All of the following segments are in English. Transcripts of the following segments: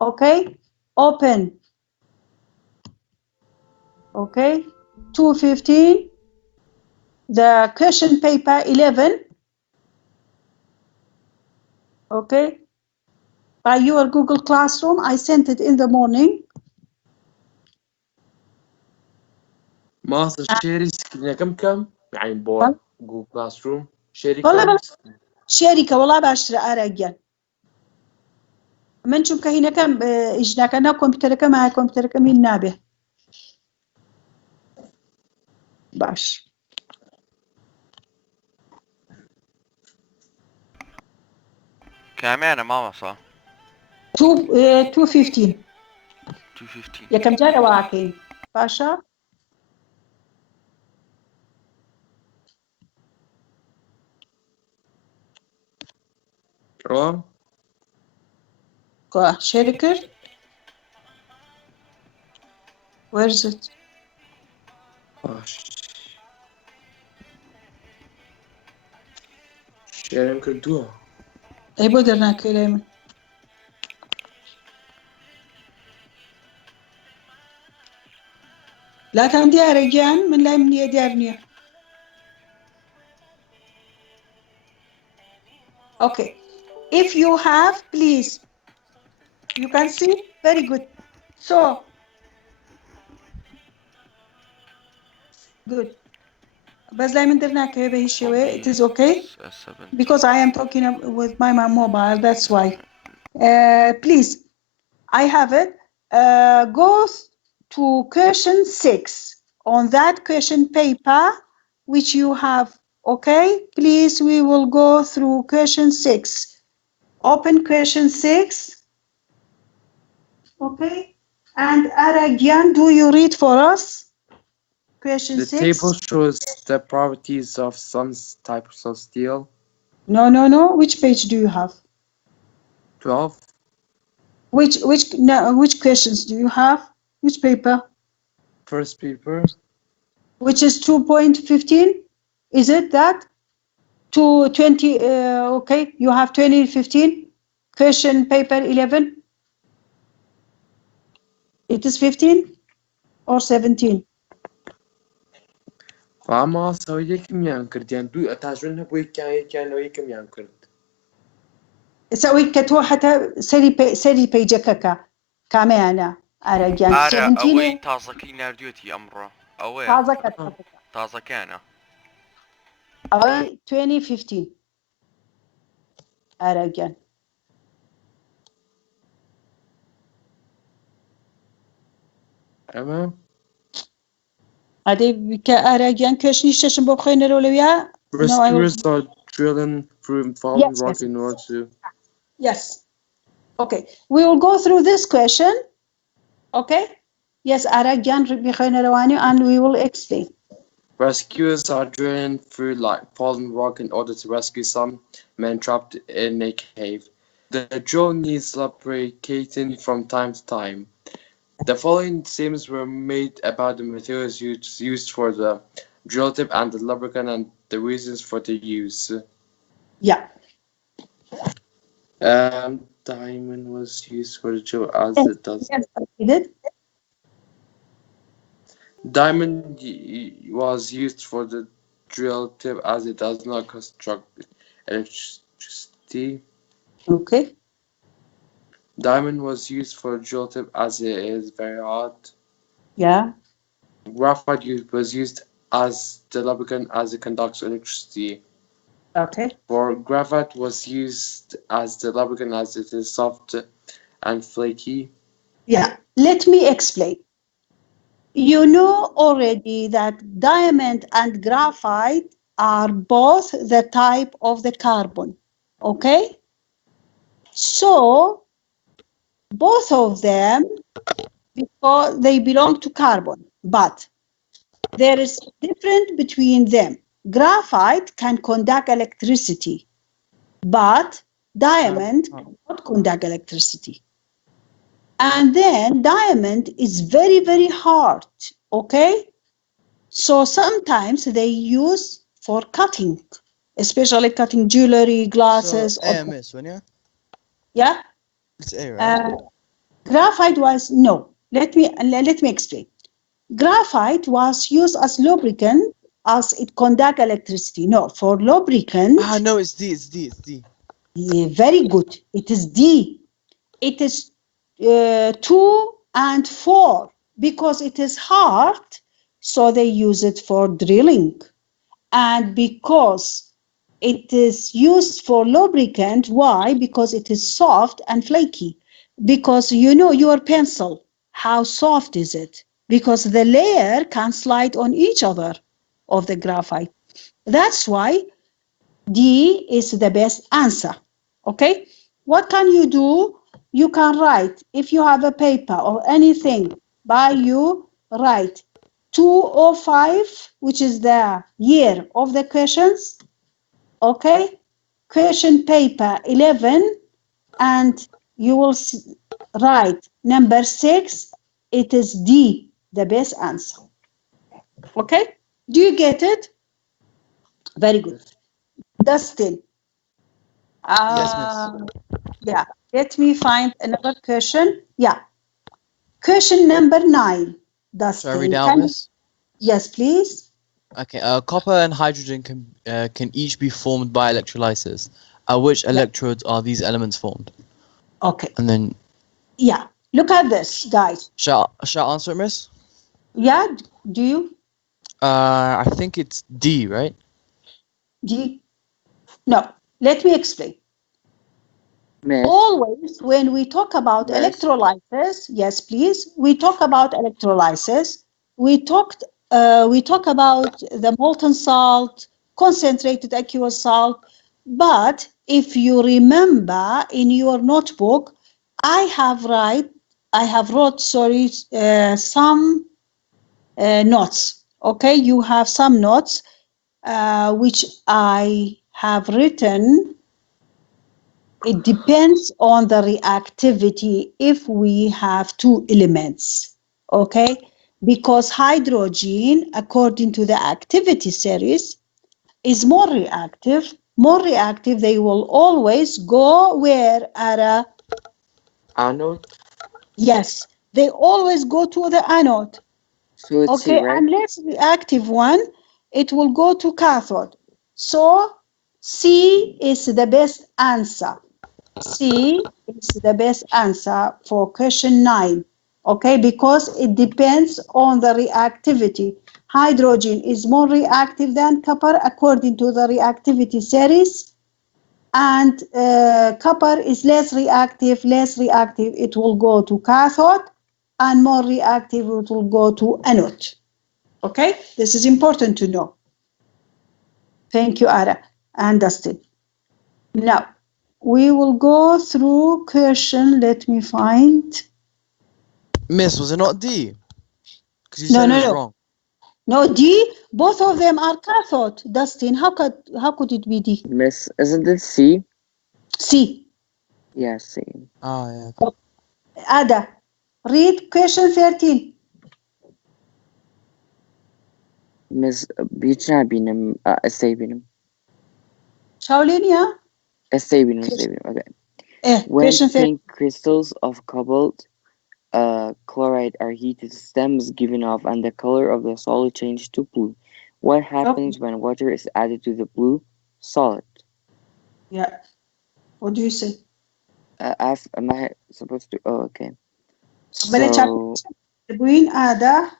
Okay, open. Okay, 215. The question paper 11. Okay, by your Google Classroom. I sent it in the morning. ماستر شيري سكرين كم يعني بو جوجل كلاس روم شيري والله كم شركة والله باشتري أرجع من شو كهينا كم إجنا كنا كمبيوتر كم هاي كمبيوتر كم النابه باش كاميرا ماما صح 215 215 يا كم جاي واقعين باشا تمام شركة where is it شيري كردوها أي بدرنا كلامه لا تندي أرجعن من لا من يدارني okay if you have please you can see very good so good بس لا من درنا كده هالشيء it is okay because I am talking with my mobile that's why please I have it go to question 6 on that question paper which you have okay please we will go through question 6 open question 6 okay and Aragian do you read for us question The 6 table shows the properties of some types of steel. no which page do you have 12. which questions do you have which paper First paper. which is 2.15 is it that 220 okay you have 2015 question paper 11 it is 15 or 17 فما سوي كم ينكرد يعني دو أتاجرنا بوي كان وي كم ينكرد سوي كتو حتى سري بيجكك كامانا أرجع أرى 17 أوي تازكي نارديوتي أمره أوي تازة كتك تازة كان أو 2015 أرجع أما هذه كأرجع كشني ششم بخير الأولوية rescuers are drilling through fallen yes, rock yes. in order to Yes. Okay. We will go through this question. Okay. Yes, Arajan Rawani, and we will explain. rescuers are drilling through like fallen rock in order to rescue some men trapped in a cave. The drill needs lubricating from time to time. The following statements were made about the materials used for the drill tip and the lubricant and the reasons for the use. Yeah. Diamond was used for the drill as it does. Yes, I did. Diamond was used for the drill tip as it does not construct electricity. Okay. Diamond was used for the drill tip as it is very hot. Yeah. Graphite was used as the lubricant as it conducts electricity. Okay. For graphite was used as the lubricant as it is soft and flaky. Yeah. Let me explain. You know already that diamond and graphite are both the type of the carbon. Okay. So both of them, because they belong to carbon, but there is difference between them. Graphite can conduct electricity, but diamond cannot conduct electricity. And then diamond is very, very hard, okay? So sometimes they use for cutting, especially cutting jewelry, glasses. So AMS, when yeah? Yeah? It's A, right? Graphite was, no, let me explain. Graphite was used as lubricant as it conduct electricity. No, for lubricant. No, it's D. It's D. It's D. Yeah, very good. It is D. It is 2 and 4 because it is hard, so they use it for drilling. And because it is used for lubricant, why? Because it is soft and flaky. Because you know your pencil, how soft is it? Because the layer can slide on each other of the graphite. That's why D is the best answer. Okay? What can you do? You can write, if you have a paper or anything by you, write 205, which is the year of the questions. Okay? Question paper 11, and you will write number 6. It is D, the best answer. Okay? Do you get it? Very good. Dustin. Yes, miss. Yeah, let me find another question. Yeah. Question number 9. Dustin. Shall I read out, miss? Yes, please. Okay. Copper and hydrogen can each be formed by electrolysis. At which electrodes are these elements formed? Okay. And then. Yeah. Look at this, guys. Shall I answer it, miss? Yeah. Do you? I think it's D, right? D. No. Let me explain. Miss, Always, when we talk about Miss. electrolysis, yes, please. We talk about electrolysis. We talk about the molten salt, concentrated aqueous salt. But if you remember in your notebook, I have wrote some notes. Okay, you have some notes which I have written. It depends on the reactivity if we have 2 elements, okay? Because hydrogen, according to the activity series, is more reactive. More reactive, they will always go where at a... Anode? Yes, they always go to the anode. So it's Okay, C, right? and less reactive one, it will go to cathode. So C is the best answer. C is the best answer for question 9, okay, because it depends on the reactivity. Hydrogen is more reactive than copper according to the reactivity series, and copper is less reactive, it will go to cathode, and more reactive, it will go to anode. Okay, this is important to know. Thank you, Ara and Dustin. Now, we will go through question. Let me find. Miss, was it not D? Because you said it was wrong. No, D. Both of them are cathode. Dustin, how could it be D? Miss, isn't it C? C. Yeah, C. Oh, yeah. Ada, read question 13. Miss, Beechna benim, essay benim. Shaolin, yeah? Essay benim, okay. When Question 13. pink crystals of cobalt chloride are heated, stem is given off and the color of the solid changes to blue. What happens when water is added to the blue solid? Yeah. What do you say? Am I supposed to? Oh, okay. So, Ada,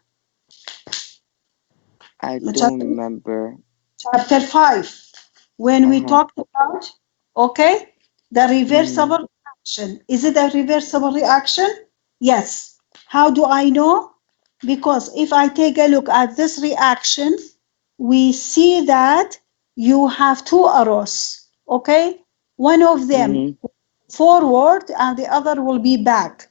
I don't remember. Chapter 5, when we talked about, okay, the reversible reaction. Is it a reversible reaction? Yes. How do I know? Because if I take a look at this reaction, we see that you have 2 arrows, okay? One of them forward and the other will be back.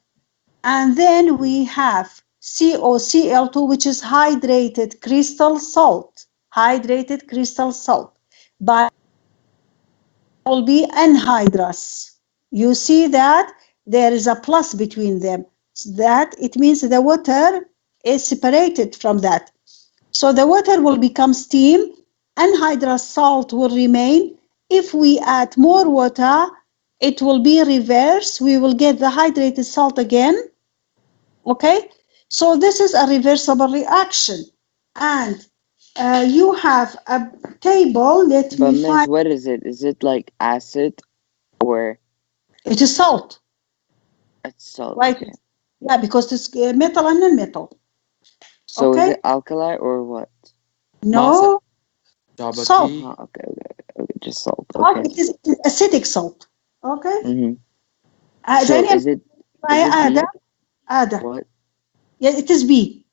And then we have COCl2, which is hydrated crystal salt. Hydrated crystal salt. But will be anhydrous. You see that there is a plus between them. That it means the water is separated from that. So the water will become steam. Anhydrous salt will remain. If we add more water, it will be reverse. We will get the hydrated salt again. Okay, so this is a reversible reaction. And you have a table. Let But me Miss, find. what is it? Is it like acid or It is salt. it's salt? Right. Okay. Yeah, because it's metal and non-metal. So is Okay. it alkali or what? No, Jabati. salt. Okay, just salt. Salt, Okay. it is acidic salt. Okay. So is it B? What? Yeah, it is B.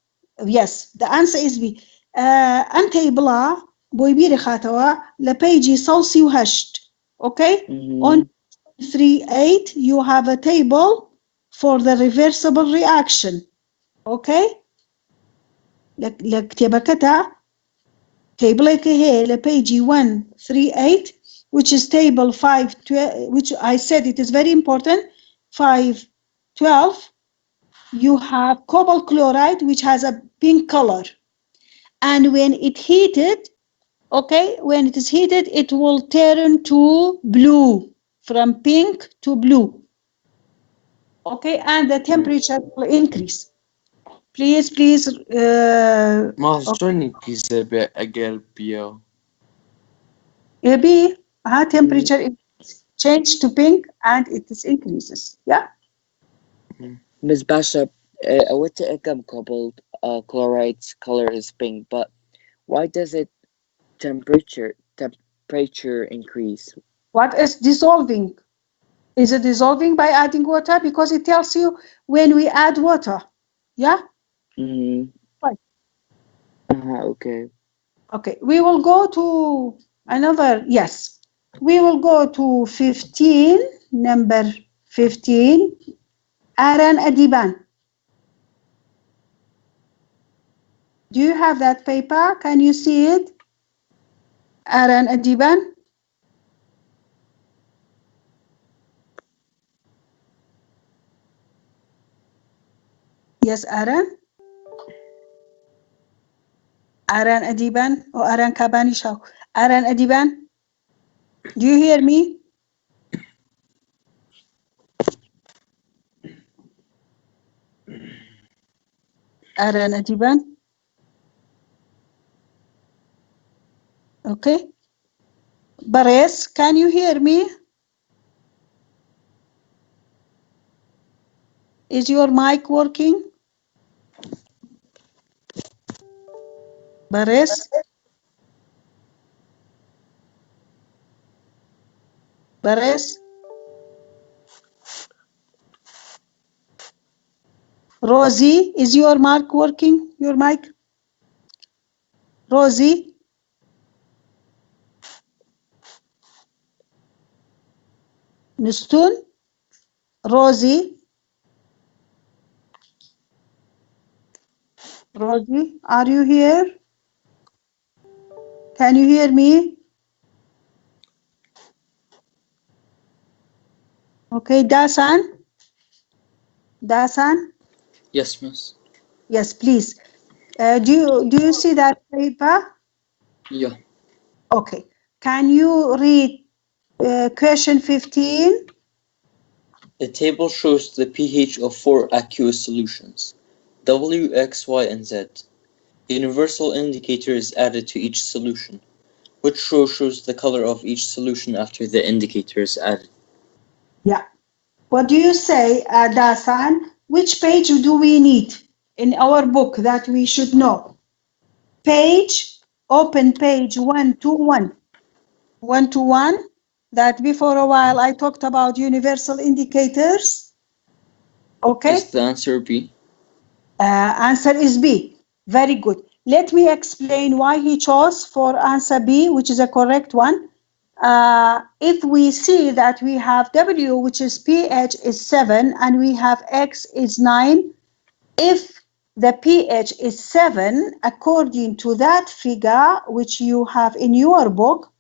Yes, the answer is B. أنت بلا بويبيري خاتوا لبيجي صوصي وهشت. Okay. On 3.8 you have a table for the reversible reaction. Okay. لك تبكتها table here لبيجي 138 which is table 5 which I said it is very important. 512 you have cobalt chloride which has a pink color, and when it heated, okay, when it is heated it will turn to blue, from pink to blue. Okay, and the temperature will increase. Please ما شلون يكذب أقل بيو maybe temperature change to pink and it is increases. Yeah. Miss Basha, what cobalt chloride's color is pink, but why does it temperature increase? What is dissolving? Is it dissolving by adding water? Because it tells you when we add water. Yeah. Right. Okay. Okay, we will go to another, yes. We will go to 15, number 15, Aran Adiban. Do you have that paper? Can you see it? Aran Adiban? Yes, Aran? Aran Adiban or Aran Kabani Shaw? Aran Adiban? Do you hear me? Aran Adiban? Okay. Bares, can you hear me? Is your mic working? Bares? Bares? Rosie, is your mic working? Your mic? Rosie? Nustun? Rosie? Rosie, are you here? Can you hear me? Okay, Dasan? Dasan? Yes, miss. Yes, please. Do you see that paper? Yeah. Okay. Can you read question 15? The table shows the pH of 4 aqueous solutions, W, X, Y, and Z. A universal indicator is added to each solution. Which row shows the color of each solution after the indicator is added? Yeah. What do you say, Dasan? Which page do we need in our book that we should know? Page, open page 121. 121, that before a while I talked about universal indicators. Okay. Is the answer B? Answer is B. Very good. Let me explain why he chose for answer B, which is a correct one. If we see that we have W, which is pH is 7, and we have X is 9, if the pH is 7, according to that figure, which you have in your book,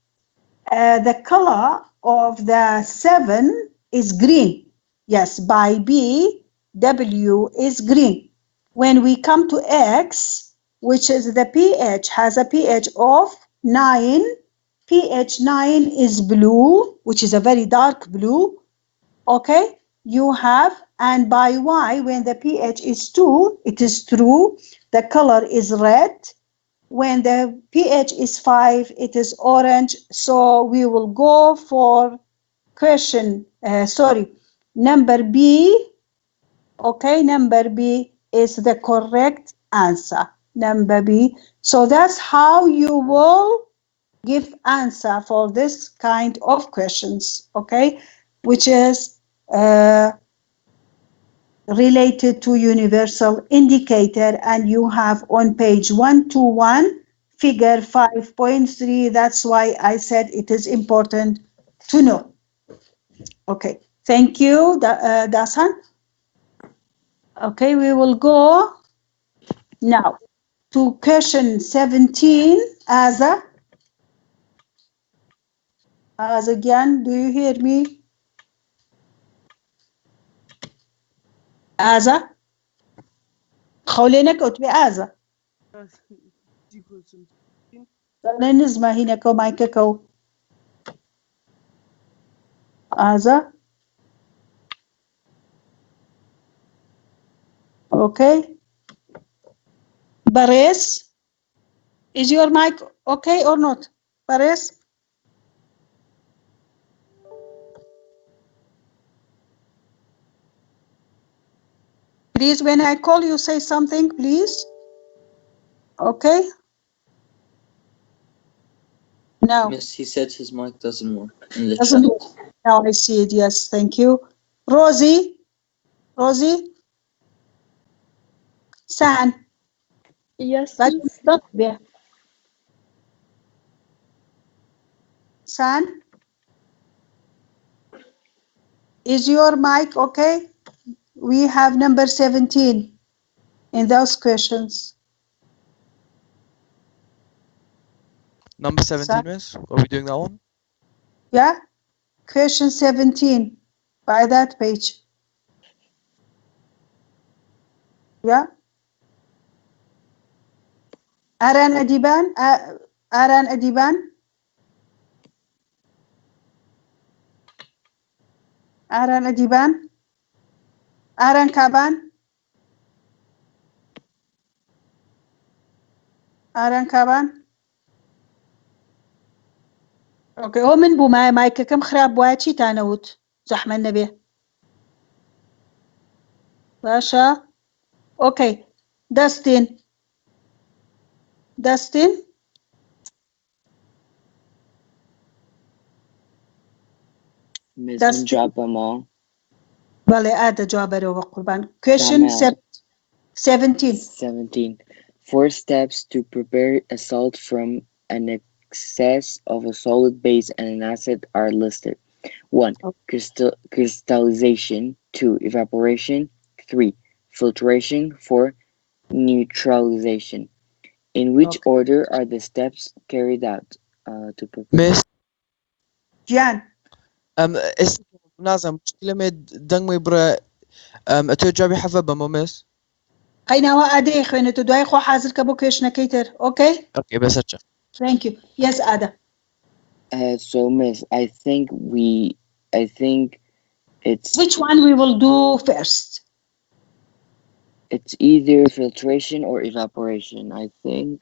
the color of the 7 is green. Yes, by B, W is green. When we come to X, which is the pH, has a pH of 9, pH 9 is blue, which is a very dark blue. Okay, you have, and by Y, when the pH is 2, it is true, the color is red. When the pH is 5, it is orange. So we will go for question, number B. Okay, number B is the correct answer. Number B. So that's how you will give answer for this kind of questions, okay, which is related to universal indicator, and you have on page 121 figure 5.3. That's why I said it is important to know. Okay, thank you, Dasan. Okay, we will go now to question 17. As again, do you hear me? Aza? خولينك أتبي أزا. أنا نزمة هنا كو مايكا كو. أزا. Okay. Baris, is your mic okay or not? Baris? Please, when I call you, say something, please. Okay. Now. Miss, he said his mic doesn't work in the Doesn't chat. work. Now I see it. Yes, thank you. Rosie? Rosie? San? Yes, That miss. not there. San? Is your mic okay? We have number 17 in those questions. Number 17, miss. Are we doing that one? Yeah? Question 17 by that page. Yeah? Aran Adiban? Aran Adiban? Aran Adiban? Aran Kaban? Aran Kaban? اوكي هو من بو مايك كم خراب بواتشي تانوت زحمة النبي باشا اوكي داستين Miss That's- Manjapa Ma. بله هذا جواب رو قربان question Tamam. 17 17. 4 steps to prepare a salt from an excess of a solid base and an acid are listed. 1. Crystallization. 2. Evaporation. 3. Filtration. 4. Neutralization. In which Okay. order are the steps carried out to prepare? Miss, جيان it's نازم مشكلة دنگ ميبرا أتوجابي حفظة مو miss. خينا وادي خينا تدوي خو حاضر كبو كيش نكيتر اوكي Okay, بس أتشا. thank you yes Ada So Miss, I think it's which one we will do first either filtration or evaporation. I think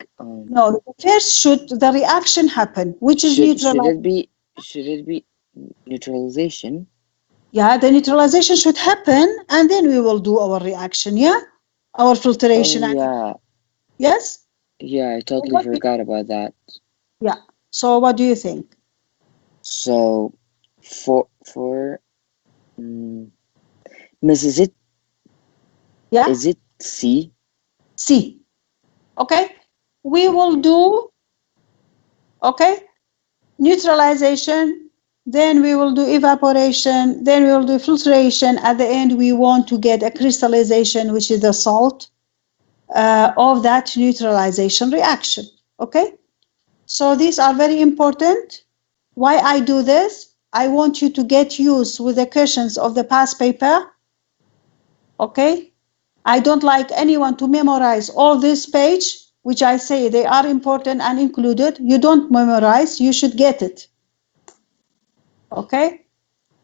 no first should the reaction happen which is neutralization should it be neutralization? yeah the neutralization should happen and then we will do our reaction yeah our filtration Oh, yeah. yes Yeah, I totally forgot about that. yeah so what do you think So Miss, is it C? C okay we will do okay neutralization then we will do evaporation then we will do filtration at the end we want to get a crystallization which is the salt of that neutralization reaction okay so these are very important why I do this I want you to get used with the questions of the past paper okay I don't like anyone to memorize all this page which I say they are important and included you don't memorize you should get it okay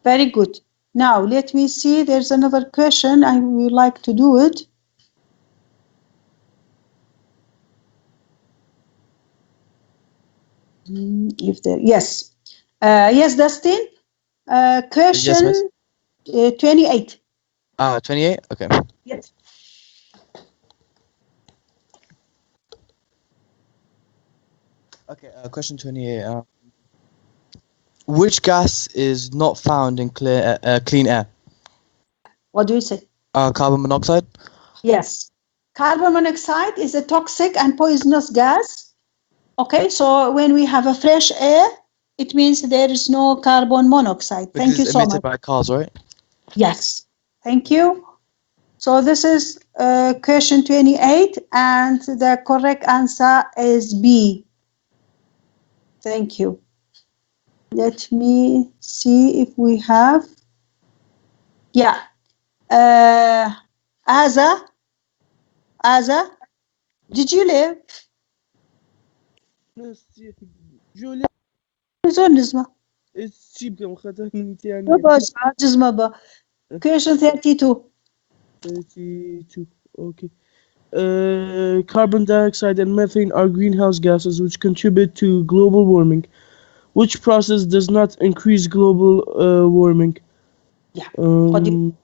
very good Now, let me see. There's another question. I would like to do it. If there, yes. Yes, Dustin. Question miss. 28. 28. Okay. Yes. Okay. Question 28. Which gas is not found in clean air? What do you say? Carbon monoxide. Yes. Carbon monoxide is a toxic and poisonous gas. Okay, so when we have a fresh air, it means there is no carbon monoxide. Because Thank you it's so emitted much. by cars, right? Yes. Thank you. So this is question 28, and the correct answer is B. Thank you. Let me see if we have. Yeah. Aza, did you live? Question 32. 32. Okay. Carbon dioxide and methane are greenhouse gases which contribute to global warming. Which process does not increase global warming? Yeah. What do you-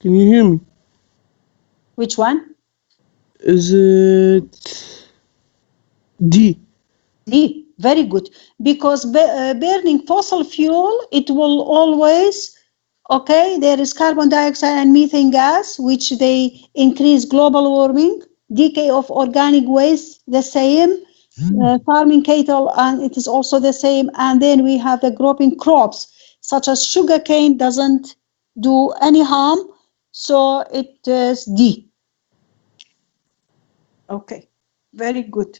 Can you hear me? Which one? Is it D? D. Very good. Because burning fossil fuel, it will always, okay, there is carbon dioxide and methane gas, which they increase global warming, decay of organic waste, the same, farming cattle, and it is also the same. And then we have the growing crops, such as sugarcane doesn't do any harm. So it is D. Okay, very good.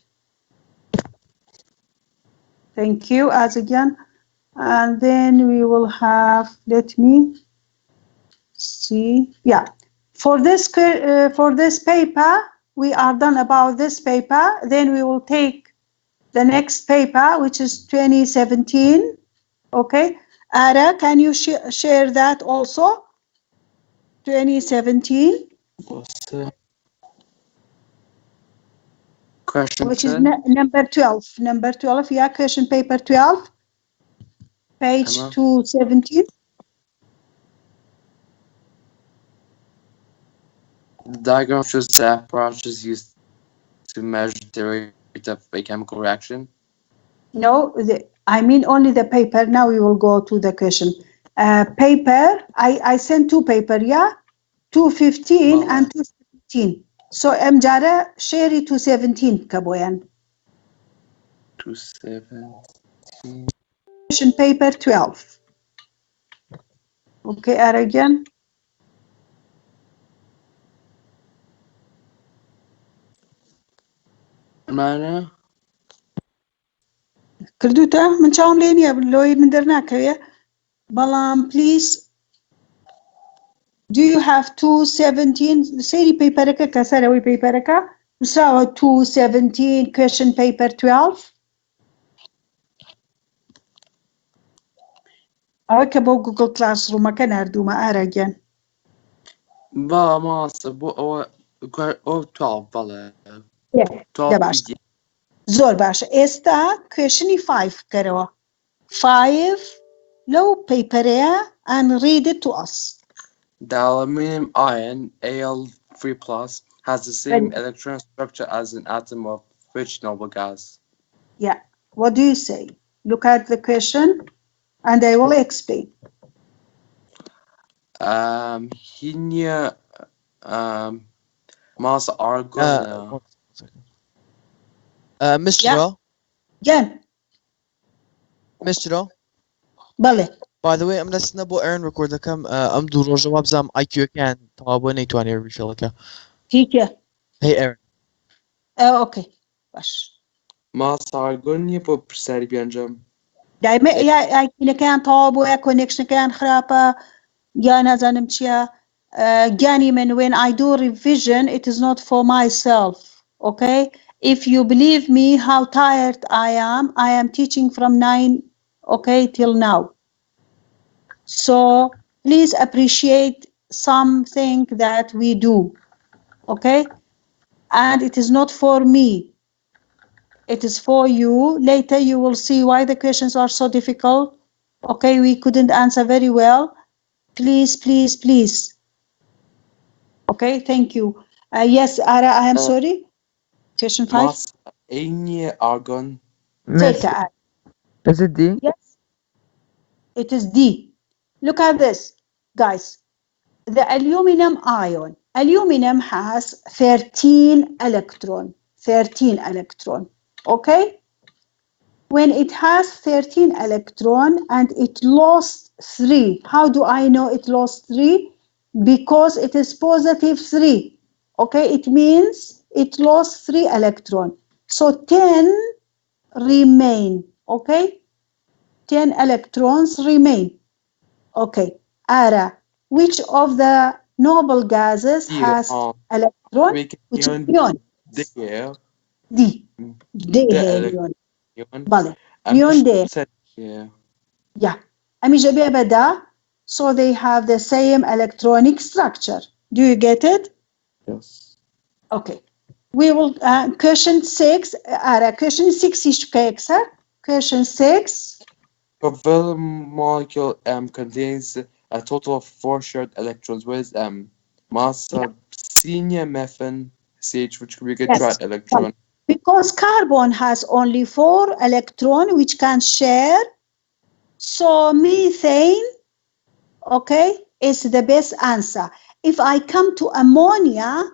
Thank you, as again. And then we will have, let me see. Yeah, for this paper, we are done about this paper. Then we will take the next paper, which is 2017. Okay, Ara, can you share that also? 2017, Question which is 10. number 12. Number 12, yeah, question paper 12, page Emma? 217. The diagram shows the apparatus used to measure the rate of a chemical reaction. No, I mean only the paper. Now we will go to the question. Paper, I sent two paper, yeah? 215 Well, and 217. So Mjara, share it 217, Kaboyan. 217. Question paper 12. Okay, Aragan. Mana? Kurduta, من شاوم لينيا لوي من درناك يا بلام please. Do you have 217 سيري paperka كسروي paperka مساوي 217 question paper 12. أركبوا جوجل كلاس روم كان أردو ما أرجع. Ba masa bu o 12 bala. Yeah. 12 باش. PDF. زور باش. Esta question 5 كروا. 5 لو paper and read it to us. The aluminum ion Al3+ has the same electron structure as an atom of which noble gas? Yeah. What do you say? Look at the question and I will explain. Hinya masa argon. One second. Mr. Yeah. Joel? Jen, Mr. Joel? بله. By the way, I'm listening to Aaron record the cam. I'm doing جواب زام IQ كان طابوني تواني ريفيل لك. ठीक है. Hey Aaron. Okay. باش. Massa argon po përsëri pjëngjëm. دائما يا كان طابو يا connection كان خرابة يا نازنم تشيا جاني من when I do revision it is not for myself okay if you believe me how tired I am teaching from 9 okay till now so please appreciate something that we do okay and it is not for me it is for you later you will see why the questions are so difficult okay we couldn't answer very well please okay thank you yes Ara I am sorry question 5 Massa any argon. take Ara. Is it D? yes it is D look at this guys the aluminum ion aluminum has 13 electron okay when it has 13 electron and it lost 3 how do I know it lost 3 because it is positive 3 okay it means it lost 3 electron so 10 remain okay 10 electrons remain okay Ara which of the noble gases has electron which is neon D helium بله neon D yeah أمي جابها بدا so they have the same electronic structure do you get it Yes. okay we will question 6 Ara question 6 iş kayaksa question 6 Provel molecule M contains a total of 4 shared electrons. Where is M? Massa senior methane CH, which we get Yes. tried electron. because carbon has only 4 electron which can share so methane okay is the best answer if I come to ammonia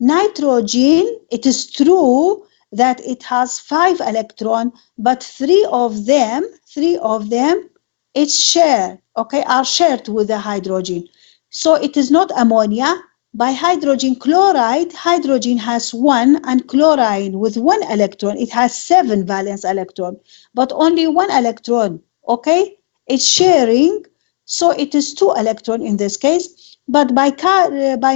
nitrogen it is true that it has 5 electron but 3 of them it's shared okay are shared with the hydrogen so it is not ammonia by hydrogen chloride hydrogen has 1 and chlorine with 1 electron it has 7 valence electron but only 1 electron okay it's sharing so it is 2 electron in this case but by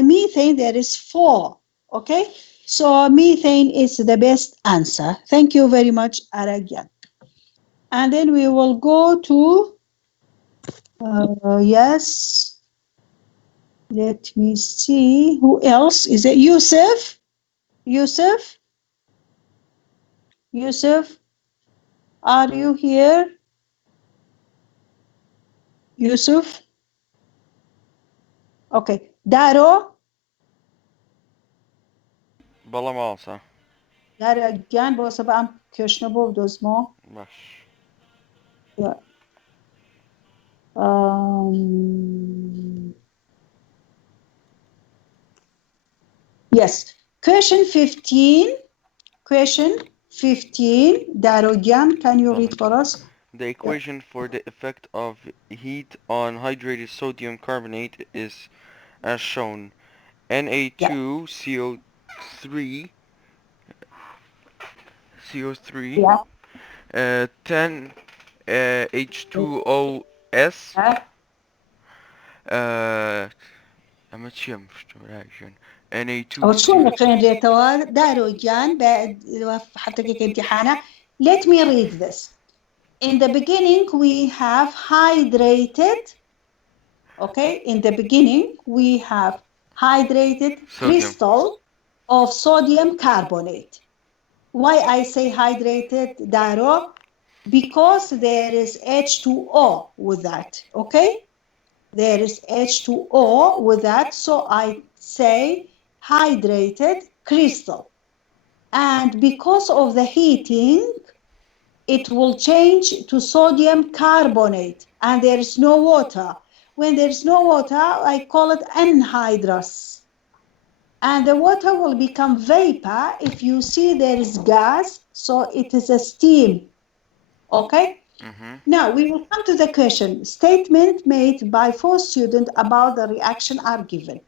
methane there is 4 okay so methane is the best answer thank you very much Aragian and then we will go to yes let me see who else is it Yusuf are you here Yusuf okay Daro بەڵام ماڵسە گیان بۆ سەبە ئەم کێشنە بۆ بدۆزمەوە باش yes question 15 Darogian can you read for us The equation for the effect of heat on hydrated sodium carbonate is as shown. Na2CO3 10 H2OS ئەمە چییە مشتۆراژن Na2 أو شلون خوێنرێتەوە داروگیان حتى امتحانة let me read this in the beginning we have hydrated okay in the beginning we have hydrated crystal of sodium carbonate why I say hydrated Daro because there is H2O with that okay there is H2O with that so I say hydrated crystal and because of the heating it will change to sodium carbonate and there is no water when there is no water I call it anhydrous and the water will become vapor if you see there is gas so it is a steam okay now we will come to the question statement made by 4 students about the reaction are given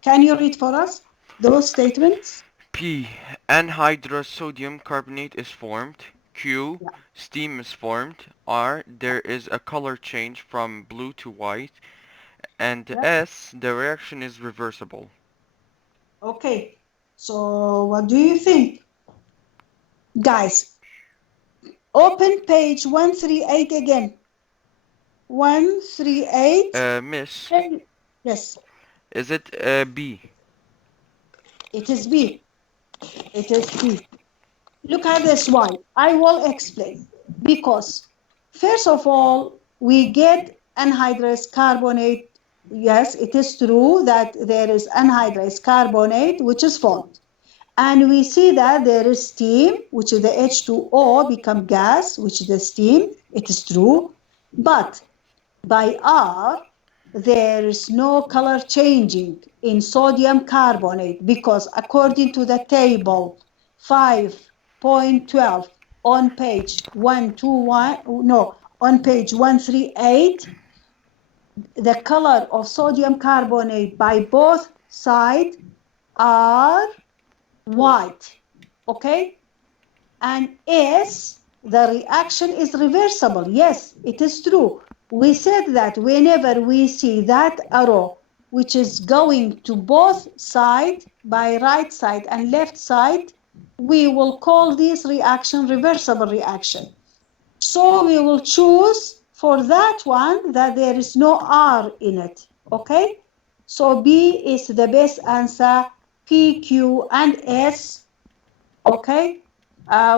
can you read for us those statements P. Anhydrous sodium carbonate is formed. Q. Yeah. Steam is formed. R. There is a color change from blue to white. And Yeah. S. The reaction is reversible. Okay. So what do you think? Guys, open page 138 again. 138. Miss, Yes, is it B? it is B. It is B. Look at this why. I will explain. Because first of all, we get anhydrous carbonate. Yes, it is true that there is anhydrous carbonate which is formed. And we see that there is steam, which is the H2O become gas, which is the steam. It is true. But by R, there is no color changing in sodium carbonate because according to the table 5.12 on page 121, no, on page 138, the color of sodium carbonate by both sides are white, okay? And S, the reaction is reversible. Yes, it is true. We said that whenever we see that arrow, which is going to both sides, by right side and left side, we will call this reaction reversible reaction. So we will choose for that one that there is no R in it, okay? So B is the best answer, P, Q, and S, okay?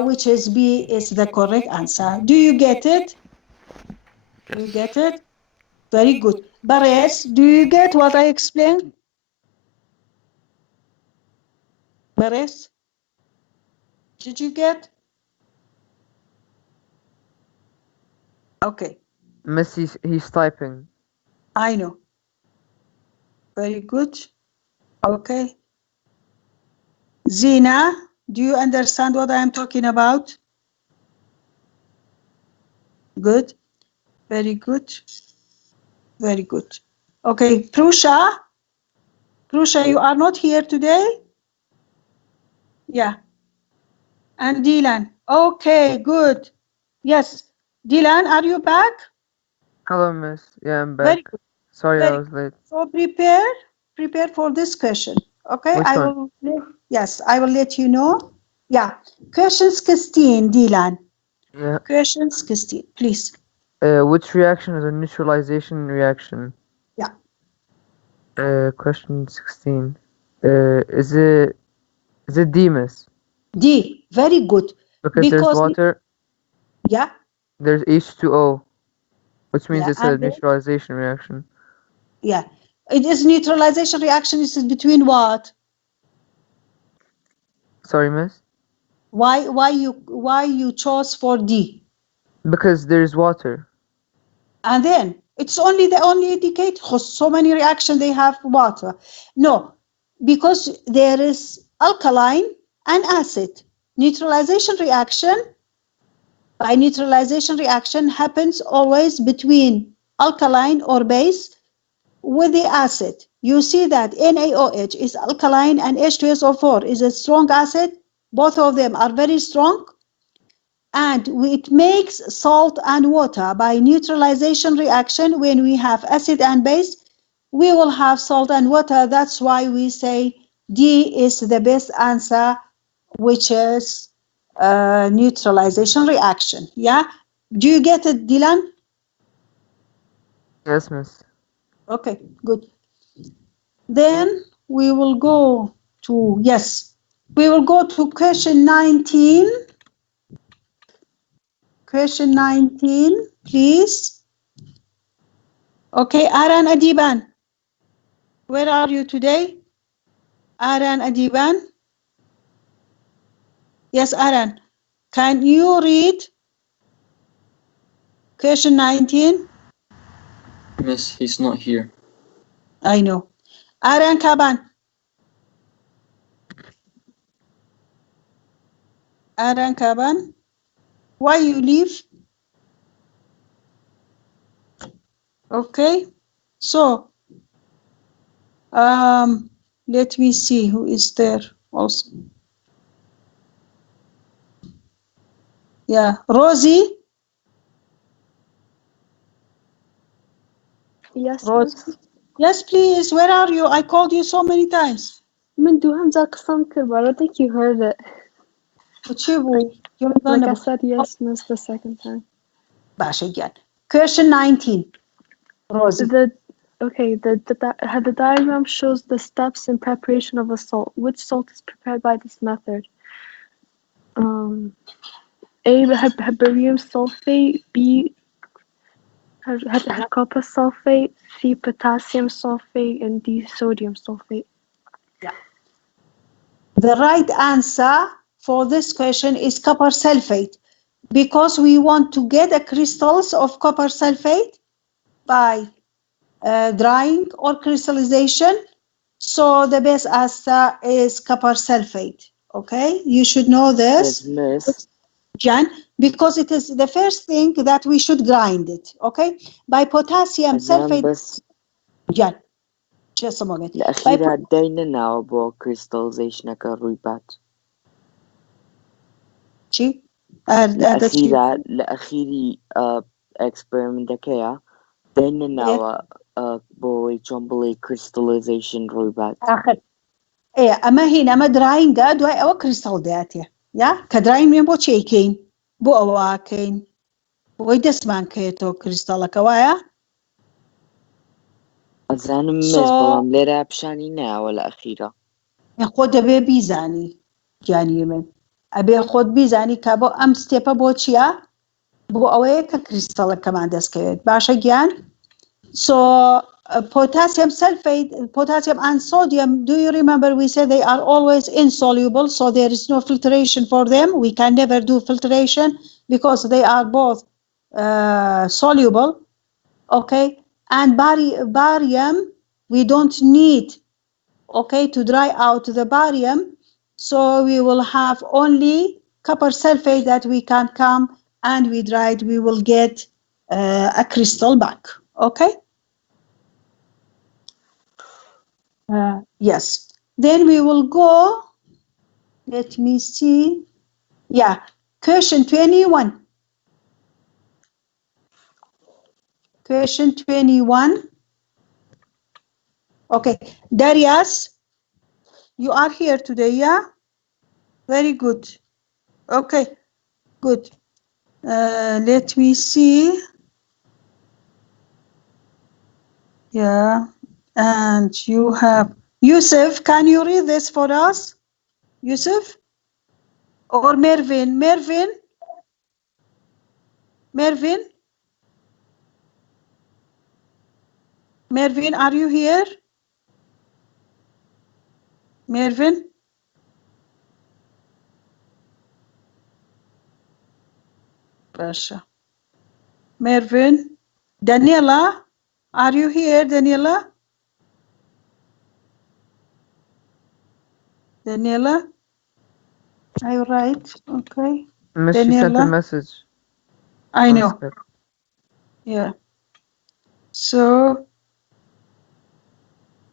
Which is B is the correct answer. Do you get it? Yes. You get it? Very good. Bares, do you get what I explained? Bares, did you get? Okay, Miss, he's typing. I know. Very good. Okay. Zina, do you understand what I am talking about? Good. Very good. Very good. Okay, Prusha. Prusha, you are not here today? Yeah. And Dylan. Okay, good. Yes. Dylan, are you back? Hello, Miss. Yeah, I'm back. Very good. Sorry, I Very was late. So prepare for this question. Okay, Which one? I will let you know. Yeah. Question 16, Dylan. Yeah. Question 16, please. Which reaction is a neutralization reaction? Yeah. Question 16. Is it D, Miss? D, very good. Because there's Because water, yeah, there's H2O, which means yeah, it's a and then, neutralization reaction. yeah. It is neutralization reaction is between what? Sorry, Miss? Why you chose for D? Because there's water. And then it's the only indicate so many reactions they have water. No, because there is alkaline and acid. Neutralization reaction, by neutralization reaction happens always between alkaline or base with the acid. You see that NaOH is alkaline and H2SO4 is a strong acid. Both of them are very strong. And it makes salt and water by neutralization reaction. When we have acid and base, we will have salt and water. That's why we say D is the best answer, which is neutralization reaction. Yeah, do you get it, Dylan? Yes, Miss. Okay, good. Then we will go to, yes, we will go to question 19. Question 19, please. Okay, Aran Adiban. Where are you today? Aran Adiban? Yes, Aran. Can you read question 19? Miss, he's not here. I know. Aran Kaban. Aran Kaban. Why you leave? Okay. So, let me see who is there also. Yeah, Rosie. Yes, Rosie. miss. Yes, please. Where are you? I called you so many times. من دوهم ذاك الصمكر, but I don't think you heard it. Like I said, yes, miss, the second time. Basha again. Question 19. Rosie. The diagram shows the steps in preparation of a salt. Which salt is prepared by this method? A. Herbarium sulfate. B. Copper sulfate. C. Potassium sulfate. And D. Sodium sulfate. Yeah. The right answer for this question is copper sulfate, because we want to get the crystals of copper sulfate by drying or crystallization. So the best answer is copper sulfate. Okay, you should know this, Miss. Jan, because it is the first thing that we should grind it. Okay, by potassium sulfate. Jan, just a moment. الأخيرة دينا now about crystallization كرويبات. شي؟ الأخيري experiment كيا دينا now بوي جنبلي crystallization رويبات. آخر. إيه أما هنا ما دراين قاد واي أو كريستال داتيا يا كدراين من بو تشيكين بو أواكين ويدسمان كيتو كريستال كوايا. أزانا مزبلام ليرا بشاني now الأخيرة. يخود أبي بيزاني جاني من أبي خود بيزاني كابو أم ستيبا بو تشيا بو أواك كريستال كمان دسكيت باشا جان. So potassium sulfate, potassium and sodium, do you remember we said they are always insoluble, so there is no filtration for them. We can never do filtration because they are both soluble. Okay, and barium, we don't need, okay, to dry out the barium, so we will have only copper sulfate that we can come and we dried, we will get a crystal back. Okay. Yes, then we will go, let me see, yeah, question 21. Question 21. Okay, Darius, you are here today, yeah? Very good. Okay, good. Let me see. Yeah, and you have, Yusuf, can you read this for us? Yusuf? Or Mervin? Mervin? Mervin? Mervin, are you here? Mervin? Pasha. Mervin? Daniela? Are you here, Daniela? Daniela? Are you right? Okay. Miss, she sent a message. I know. Yeah. So,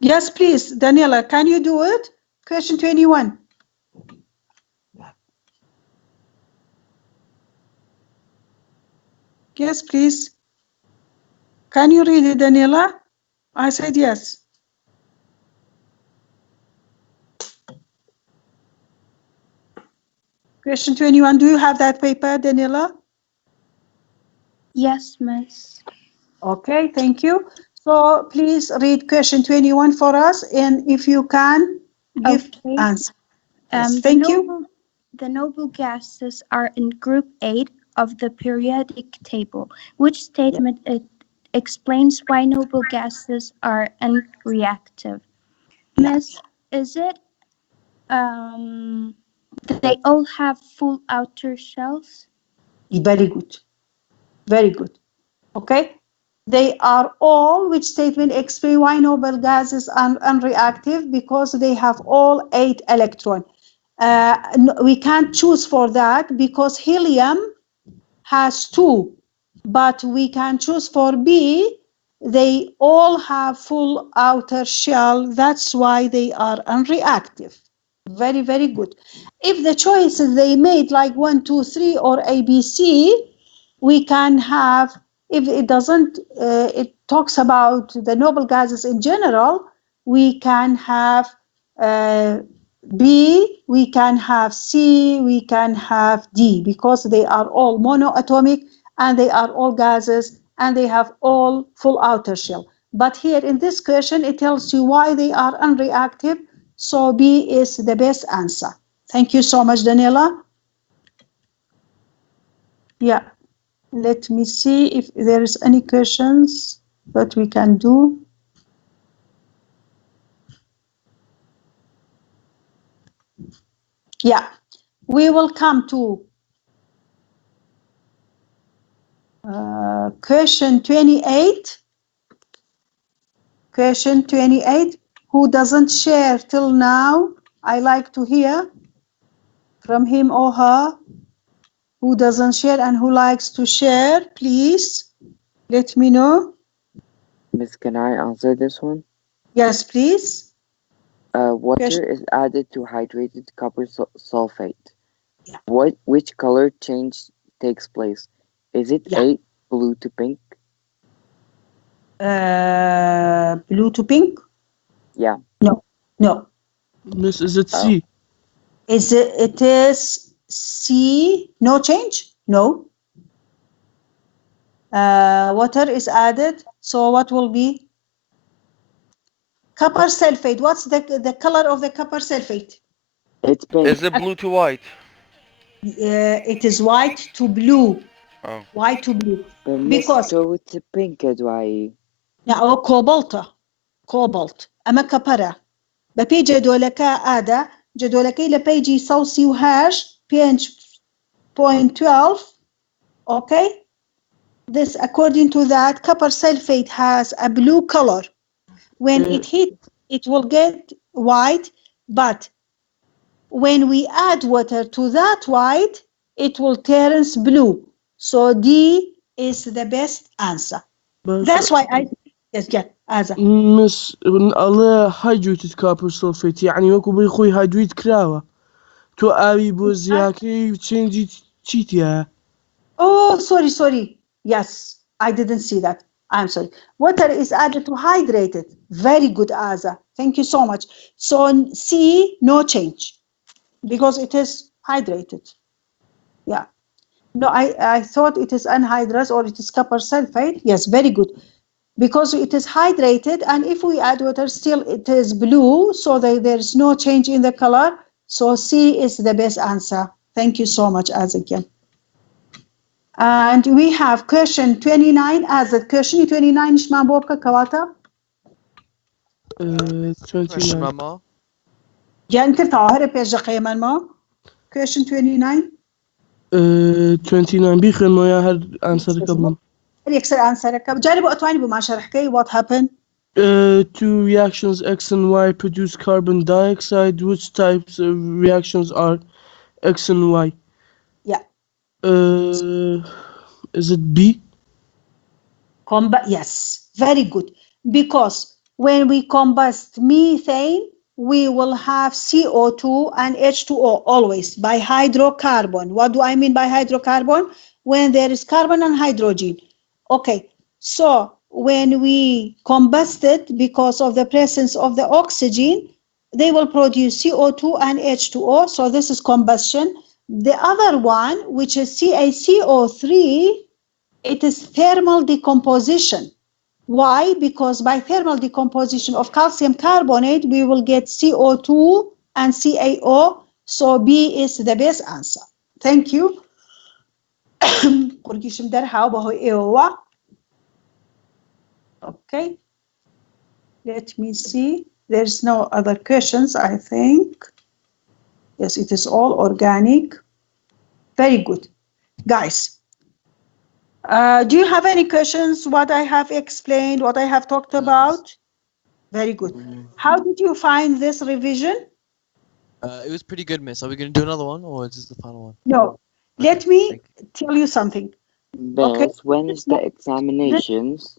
yes, please, Daniela, can you do it? Question 21. Yes, please. Can you read it, Daniela? I said yes. Question 21, do you have that paper, Daniela? Yes, miss. Okay, thank you. So please read question 21 for us, and if you can, give answer. Yes, thank you. The noble gases are in group 8 of the periodic table. Which statement explains why noble gases are unreactive? Miss, is it they all have full outer shells? Very good. Very good. Okay. They are all, which statement explain why noble gases are unreactive? Because they have all 8 electrons. We can't choose for that because helium has 2, but we can choose for B. They all have full outer shell. That's why they are unreactive. Very, very good. If the choices they made like 1, 2, 3 or ABC, we can have, if it doesn't, it talks about the noble gases in general, we can have B, we can have C, we can have D, because they are all monoatomic and they are all gases and they have all full outer shell. But here in this question, it tells you why they are unreactive. So B is the best answer. Thank you so much, Daniela. Yeah, let me see if there is any questions that we can do. Yeah, we will come to question 28. Question 28. Who doesn't share till now? I like to hear from him or her. Who doesn't share and who likes to share, please let me know. Miss, can I answer this one? Yes, please. Water is added to hydrated copper sulfate. Yeah. Which color change takes place? Is it A, blue to pink? Blue to pink? Yeah. No. Miss, is it C? It is C, no change? No. Water is added, so what will be? Copper sulfate. What's the color of the copper sulfate? It's pink. Is it blue to white? It is white to blue. Oh. White to blue. Because it's pink دواعي. أو كوبالت أما كبرة ببي جدولك هذا جدولك إلى بيجي صوصي وهاش .12. Okay, this according to that copper sulfate has a blue color. When it heats, it will get white, but when we add water to that white, it will turn blue. So D is the best answer. That's why I هذا. Miss الله hydrated copper sulfate يعني وكو بيخوي hydrate كراوة تو آبي بوزياكي change cheatia. Oh, sorry. Yes, I didn't see that. I'm sorry. Water is added to hydrate it. Very good, Aza. Thank you so much. So C, no change because it is hydrated. Yeah. No, I thought it is anhydrous or it is copper sulfate. Yes, very good. Because it is hydrated, and if we add water, still it is blue, so there is no change in the color. So C is the best answer. Thank you so much, Azza. And we have question 29. As a question 29, إيش بوبك كواتا؟ 29. ماما. يعني أنت تعهر بيجا قيمة ما؟ Question 29. 29 بيخن ما ياهر answer كمان. يكسر answer كم؟ جربوا أتواني بما شرح كي what happened? Two reactions X and Y produce carbon dioxide. Which types of reactions are X and Y? Yeah. Is it B? Yes, very good. Because when we combust methane, we will have CO2 and H2O always by hydrocarbon. What do I mean by hydrocarbon? When there is carbon and hydrogen. Okay, so when we combust it because of the presence of the oxygen, they will produce CO2 and H2O. So this is combustion. The other one, which is CaCO3, it is thermal decomposition. Why? Because by thermal decomposition of calcium carbonate, we will get CO2 and CaO. So B is the best answer. Thank you. Okay. Let me see. There's no other questions, I think. Yes, it is all organic. Very good. Guys, do you have any questions? What I have explained, what I have talked about? Very good. How did you find this revision? It was pretty good, miss. Are we going to do another one, or is this the final one? No. Let me tell you something. Beth, when is the examinations?